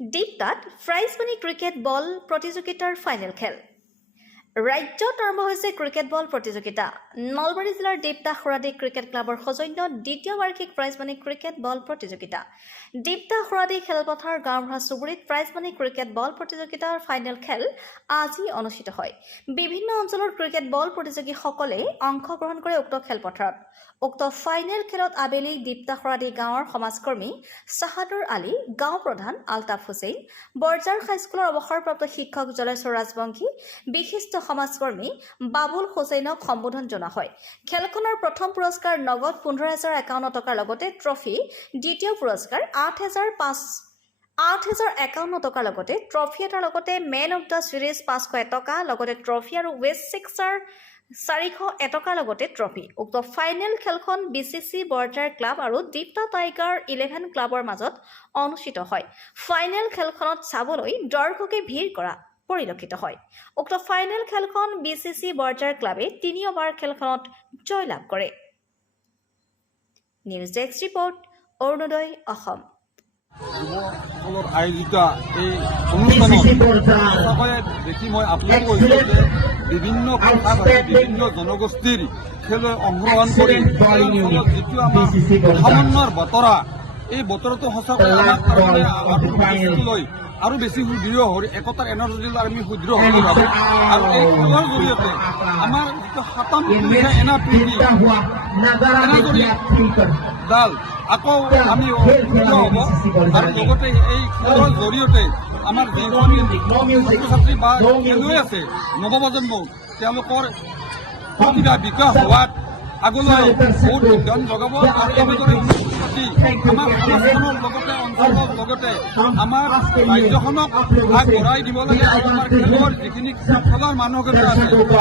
দীপতাত prize money cricket ball প্ৰতিযোগিতাৰ final খেল। ৰাজ্যত আৰম্ভ হৈছে ক্ৰিকেট বল প্ৰতিযোগিতা। নলবাৰী জিলাৰ দীপতা খুৰাদী ক্ৰিকেট ক্লাবৰ সৌজন্যত দ্বিতীয় বাৰ্ষিক প্ৰাইজমণি ক্ৰিকেট বল প্ৰতিযোগিতা। দীপতা খুৰাদী খেলপথাৰ গাঁওবুঢ়া চুবুৰীত প্ৰাইজমণি ক্ৰিকেট বল প্ৰতিযোগিতাৰ ফাইনেল খেল আজি অনুষ্ঠিত হয়। বিভিন্ন অঞ্চলৰ ক্ৰিকেট বল প্ৰতিযোগীসকলে অংশগ্ৰহণ কৰে উক্ত খেলপথাৰত। উক্ত ফাইনেল খেলত আবেলি দীপতা খুৰাদী গাঁৱৰ সমাজকৰ্মী চাহাদুৰ আলী, গাঁও প্ৰধান আলতাফ হুছেইন, বৰজাৰ হাইস্কুলৰ অৱসৰপ্ৰাপ্ত শিক্ষক জলেশ্বৰ ৰাজবংশী, বিশিষ্ট সমাজকৰ্মী বাবুল হুছেইনক সম্বোধন জনোৱা হয়। খেলখনৰ প্ৰথম পুৰস্কাৰ নগদ 15,051 টকাৰ লগতে ট্ৰফি, দ্বিতীয় পুৰস্কাৰ 8,051 টকাৰ লগতে ট্ৰফি এটাৰ লগতে মেন অৱ দ্য চিৰিজ 501 টকা, লগতে ট্ৰফি আৰু ৱেষ্ট ছিক্সাৰ 401 টকাৰ লগতে ট্ৰফি। উক্ত ফাইনেল খেলখন BCC বৰজাৰ ক্লাব আৰু দীপতা টাইগাৰ 11 ক্লাবৰ মাজত অনুষ্ঠিত হয়। ফাইনেল খেলখনত চাবলৈ দৰ্শকে ভিৰ কৰা পৰিলক্ষিত হয়। উক্ত ফাইনেল খেলখন BCC বৰজাৰ ক্লাবে 3বাৰ খেলখনত জয়লাভ কৰে। News desk report, Arunodoy Assam. যুৱকসকলৰ আয়োজিত এই অনুষ্ঠানত সঁচাকৈয়ে দেখি মই আপ্লুত হৈছোঁ যে বিভিন্ন ভাষা-ভাষী বিভিন্ন জনগোষ্ঠীৰ খেলুৱৈ অংশগ্ৰহণ কৰি যিটো আমাৰ সমন্বয়ৰ বতৰা, এই বতৰটো সঁচাকৈ আমাৰ কাৰণে লৈ আৰু বেছি সুদৃঢ় হৈ একতাৰ এনাৰ্জি আমি সুদৃঢ় হ'ব লাগে। আৰু এই খেলৰ জৰিয়তে আমাৰ যিটো সাতাম ডাল আকৌ আমি সুদৃঢ় হ'ব। আৰু লগতে এই খেলৰ জৰিয়তে আমাৰ যিসকল ছাত্ৰ ছাত্ৰী বা খেলুৱৈ আছে নৱপ্ৰজন্ম, তেওঁলোকৰ প্ৰতিভা বিকাশ হোৱাত আগলৈ বহুত বিজ্ঞান জগাব। আৰু এনেদৰে আমাৰ সমাজখনৰ লগতে অঞ্চলৰ লগতে আমাৰ ৰাজ্যখনক আগবঢ়াই দিব লাগে। আৰু আমাৰ খেলৰ যিখিনি খেলৰ মানসিকতা আছে তেওঁলোকক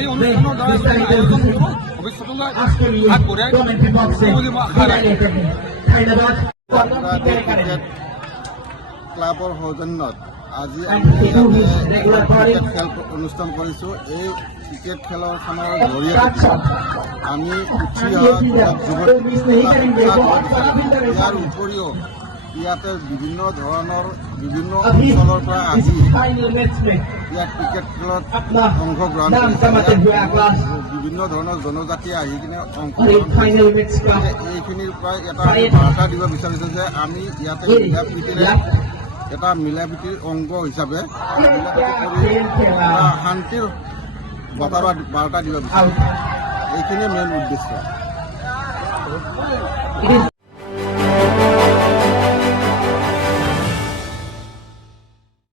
এই অনুষ্ঠানৰ দ্বাৰা আয়োজন কৰোঁ, ভৱিষ্যতলৈ আগবঢ়াই বুলি মই আশা ৰাখিছোঁ। ক্লাবৰ সৌজন্যত আজি আমি ক্ৰিকেট খেল অনুষ্ঠান কৰিছোঁ। এই ক্ৰিকেট খেলখনৰ জৰিয়তে আমি উঠি অহা ইয়াৰ উপৰিও ইয়াতে বিভিন্ন অঞ্চলৰ পৰা আহি ইয়াত ক্ৰিকেট খেলত অংশগ্ৰহণ কৰিছে। বিভিন্ন ধৰণৰ জনজাতি আহি কিনে অংশগ্ৰহণ কৰিছে। এইখিনিৰ পৰা এটা বাৰ্তা দিব বিচাৰিছোঁ যে আমি ইয়াতে এটা মিলাপ্ৰীতিৰ অংগ হিচাপে শান্তিৰ বাৰ্তা দিব বিচাৰিছোঁ। এইখিনিয়ে মেইন উদ্দেশ্য।